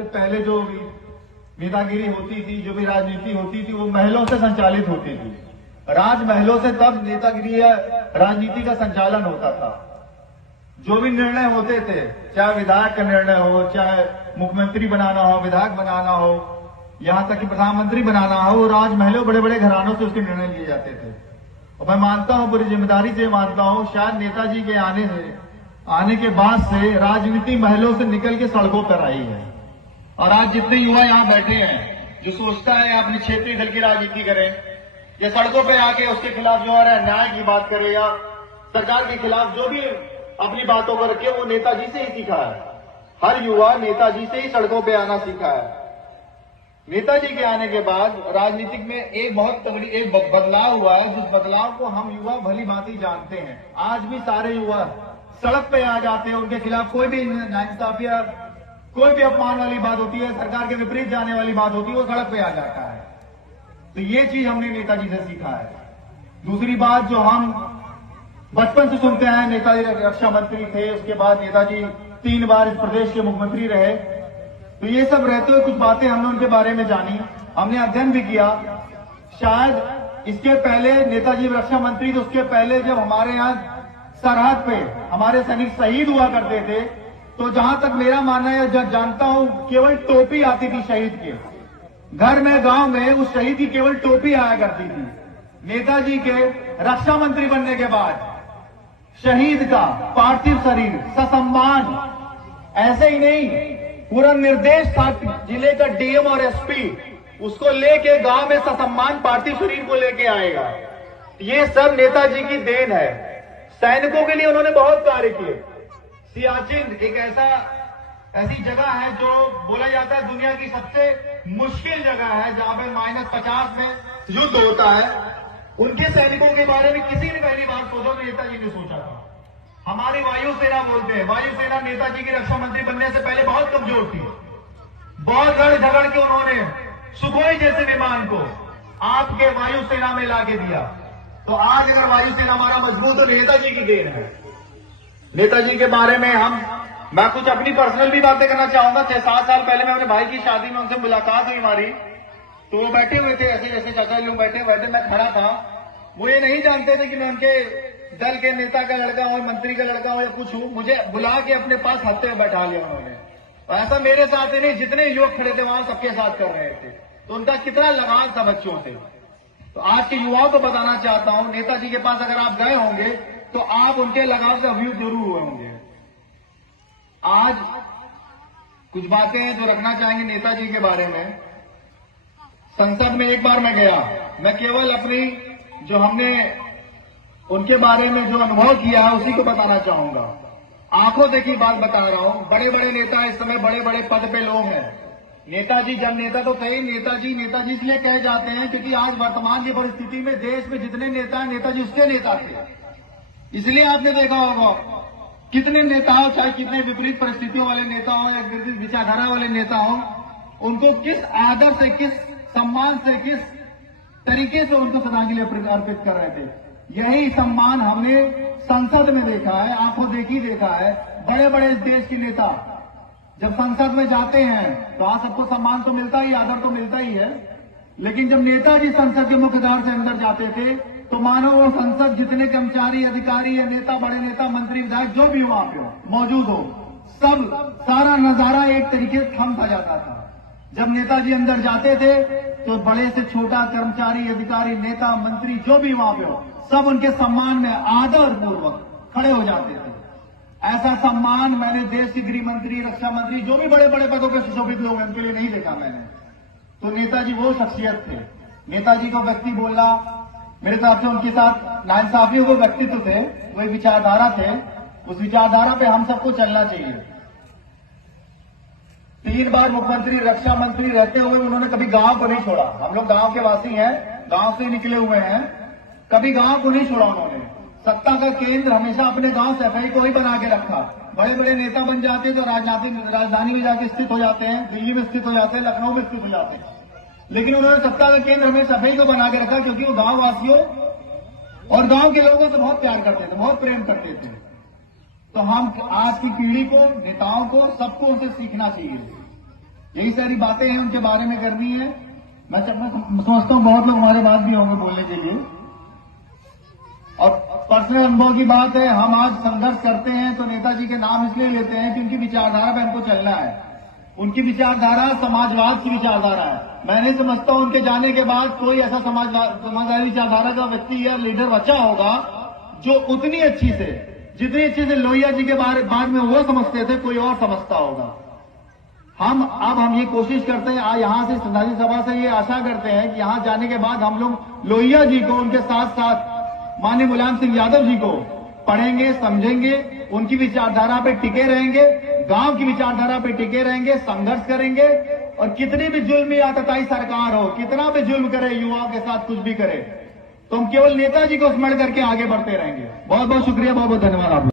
इसके पहले जो भी नेतागिरी होती थी, जो भी राजनीति होती थी, वो महलों से संचालित होती थी। राजमहलों से तब नेतागिरी या राजनीति का संचालन होता था। जो भी निर्णय होते थे, चाहे विधायक का निर्णय हो, चाहे मुख्यमंत्री बनाना हो, विधायक बनाना हो, यहां तक कि प्रधानमंत्री बनाना हो, राजमहलों बड़े बड़े घरानों से उसके निर्णय लिए जाते थे। और मैं मानता हूं, पूरी जिम्मेदारी से मानता हूं, शायद नेताजी के आने के बाद से राजनीति महलों से निकल के सड़कों पर आई है। और आज जितने युवा यहां बैठे हैं, जो सोचता है अपने क्षेत्रीय दल की राजनीति करें या सड़कों पर आके उसके खिलाफ जो है न्याय की बात करे या सरकार के खिलाफ जो भी अपनी बातों को रखे, वो नेताजी से ही सीखा है। हर युवा नेताजी से ही सड़कों पे आना सीखा है। नेताजी के आने के बाद राजनीतिक में एक बहुत तगड़ी एक बदलाव हुआ है, जिस बदलाव को हम युवा भली भांति जानते हैं। आज भी सारे युवा सड़क पे आ जाते हैं, उनके खिलाफ कोई भी नाइंसाफी या कोई भी अपमान वाली बात होती है, सरकार के विपरीत जाने वाली बात होती है, वो सड़क पे आ जाता है। तो ये चीज हमने नेताजी से सीखा है। दूसरी बात जो हम बचपन से सुनते हैं, नेताजी रक्षा मंत्री थे, उसके बाद नेताजी 3 बार इस प्रदेश के मुख्यमंत्री रहे। तो ये सब रहते हुए कुछ बातें हमने उनके बारे में जानी, हमने अध्ययन भी किया। शायद इसके पहले नेताजी रक्षा मंत्री थे, उसके पहले जब हमारे यहाँ सरहद पे हमारे सैनिक शहीद हुआ करते थे, तो जहां तक मेरा मानना है, जब जानता हूं, केवल टोपी आती थी शहीद के घर में, गांव में उस शहीद की केवल टोपी आया करती थी। नेताजी के रक्षा मंत्री बनने के बाद शहीद का पार्थिव शरीर ससम्मान, ऐसे ही नहीं, पूरा निर्देश था जिले का डीएम और एसपी उसको लेके गांव में ससम्मान पार्थिव शरीर को लेके आएगा। ये सब नेताजी की देन है। सैनिकों के लिए उन्होंने बहुत कार्य किए। सियाचिन एक ऐसी जगह है जो बोला जाता है दुनिया की सबसे मुश्किल जगह है, जहां पे -50 में युद्ध होता है। उनके सैनिकों के बारे में किसी ने पहली बार सोचा तो नेताजी ने सोचा था। हमारी वायुसेना बोलते हैं, वायुसेना नेताजी की रक्षा मंत्री बनने से पहले बहुत कमजोर थी। बहुत लड़ झगड़ के उन्होंने सुखोई जैसे विमान को आपके वायुसेना में लाके दिया। तो आज अगर वायुसेना हमारा मजबूत तो नेताजी की देन है। नेताजी के बारे में मैं कुछ अपनी पर्सनल भी बातें करना चाहूंगा। 6-7 साल पहले मैं अपने भाई की शादी में उनसे मुलाकात हुई हमारी, तो वो बैठे हुए थे, ऐसे जैसे चाचा लोग बैठे हुए थे, मैं खड़ा था। वो ये नहीं जानते थे कि मैं उनके दल के नेता का लड़का हूं, मंत्री का लड़का हूं या कुछ हूं। मुझे बुला के अपने पास हफ्ते में बैठा लिया उन्होंने। और ऐसा मेरे साथ ही नहीं, जितने युवक खड़े थे वहां सबके साथ कर रहे थे। तो उनका कितना लगाव था बच्चों से। तो आज के युवाओं को बताना चाहता हूं, नेताजी के पास अगर आप गए होंगे तो आप उनके लगाव से अभियुक्त जरूर हुए होंगे। आज कुछ बातें हैं जो रखना चाहेंगे नेताजी के बारे में। संसद में एक बार मैं गया, मैं केवल अपनी जो हमने उनके बारे में जो अनुभव किया है उसी को बताना चाहूंगा। आंखों देखी बात बता रहा हूं। बड़े बड़े नेता इस समय बड़े बड़े पद पे लोग हैं। नेताजी जब नेता तो थे, नेताजी इसलिए कहे जाते हैं क्योंकि आज वर्तमान की परिस्थिति में देश में जितने नेता हैं, नेताजी उसके नेता थे। इसलिए आपने देखा होगा कितने नेता हो, चाहे कितने विपरीत परिस्थितियों वाले नेता हो या विपरीत विचारधारा वाले नेता हो, उनको किस आदर से, किस सम्मान से, किस तरीके से उनको श्रद्धांजलि अर्पित कर रहे थे। यही सम्मान हमने संसद में देखा है, आंखों देखी देखा है। बड़े बड़े इस देश के नेता जब संसद में जाते हैं तो आज सबको सम्मान तो मिलता ही, आदर तो मिलता ही है। लेकिन जब नेताजी संसद के मुख्य द्वार से अंदर जाते थे तो मानो वो संसद जितने कर्मचारी, अधिकारी या नेता, बड़े नेता, मंत्री, विधायक जो भी वहां पे मौजूद हो, सब सारा नजारा एक तरीके से थम सा जाता था। जब नेताजी अंदर जाते थे तो बड़े से छोटा कर्मचारी, अधिकारी, नेता, मंत्री जो भी वहां पे हो, सब उनके सम्मान में आदर पूर्वक खड़े हो जाते थे। ऐसा सम्मान मैंने देश के गृह मंत्री, रक्षा मंत्री, जो भी बड़े बड़े पदों पर सुशोभित लोग हैं उनके लिए नहीं देखा मैंने। तो नेताजी वो शख्सियत थे। नेताजी को व्यक्ति बोलना, मेरे हिसाब से उनके साथ नाइंसाफियों को व्यक्तित्व थे, वो एक विचारधारा थे। उस विचारधारा पे हम सबको चलना चाहिए। 3 बार मुख्यमंत्री, रक्षा मंत्री रहते हुए उन्होंने कभी गांव को नहीं छोड़ा। हम लोग गांव के वासी हैं, गांव से निकले हुए हैं, कभी गांव को नहीं छोड़ा उन्होंने। सत्ता का केंद्र हमेशा अपने गांव सफाई को ही बना के रखा। बड़े बड़े नेता बन जाते हैं तो राजधानी में जाके स्थित हो जाते हैं, दिल्ली में स्थित हो जाते हैं, लखनऊ में स्थित हो जाते हैं। लेकिन उन्होंने सत्ता का केंद्र हमें सफाई को बना के रखा, क्योंकि वो गांव वासियों और गांव के लोगों से बहुत प्यार करते थे, बहुत प्रेम करते थे। तो हम आज की पीढ़ी को, नेताओं को, सबको उनसे सीखना चाहिए। यही सारी बातें हैं, उनके बारे में करनी है। मैं समझता हूं बहुत लोग हमारे बाद भी होंगे बोलने के लिए। और पर्सनल अनुभव की बात है, हम आज संघर्ष करते हैं तो नेताजी के नाम इसलिए लेते हैं कि उनकी विचारधारा पर हमको चलना है। उनकी विचारधारा समाजवाद की विचारधारा है। मैं नहीं समझता हूं उनके जाने के बाद कोई ऐसा समाजवादी विचारधारा का व्यक्ति या लीडर बचा होगा जो उतनी अच्छी से, जितनी अच्छी से लोहिया जी के बाद में वो समझते थे, कोई और समझता होगा। हम ये कोशिश करते हैं, यहां से श्रद्धांजलि सभा से ये आशा करते हैं कि यहां जाने के बाद हम लोग लोहिया जी को, उनके साथ साथ माननीय मुलायम सिंह यादव जी को पढ़ेंगे, समझेंगे, उनकी विचारधारा पे टिके रहेंगे, गांव की विचारधारा पे टिके रहेंगे, संघर्ष करेंगे। और कितनी भी जुल्म या आतताई सरकार हो, कितना भी जुल्म करे, युवाओं के साथ कुछ भी करे, तो हम केवल नेताजी को स्मरण करके आगे बढ़ते रहेंगे। बहुत बहुत शुक्रिया, बहुत बहुत धन्यवाद आप।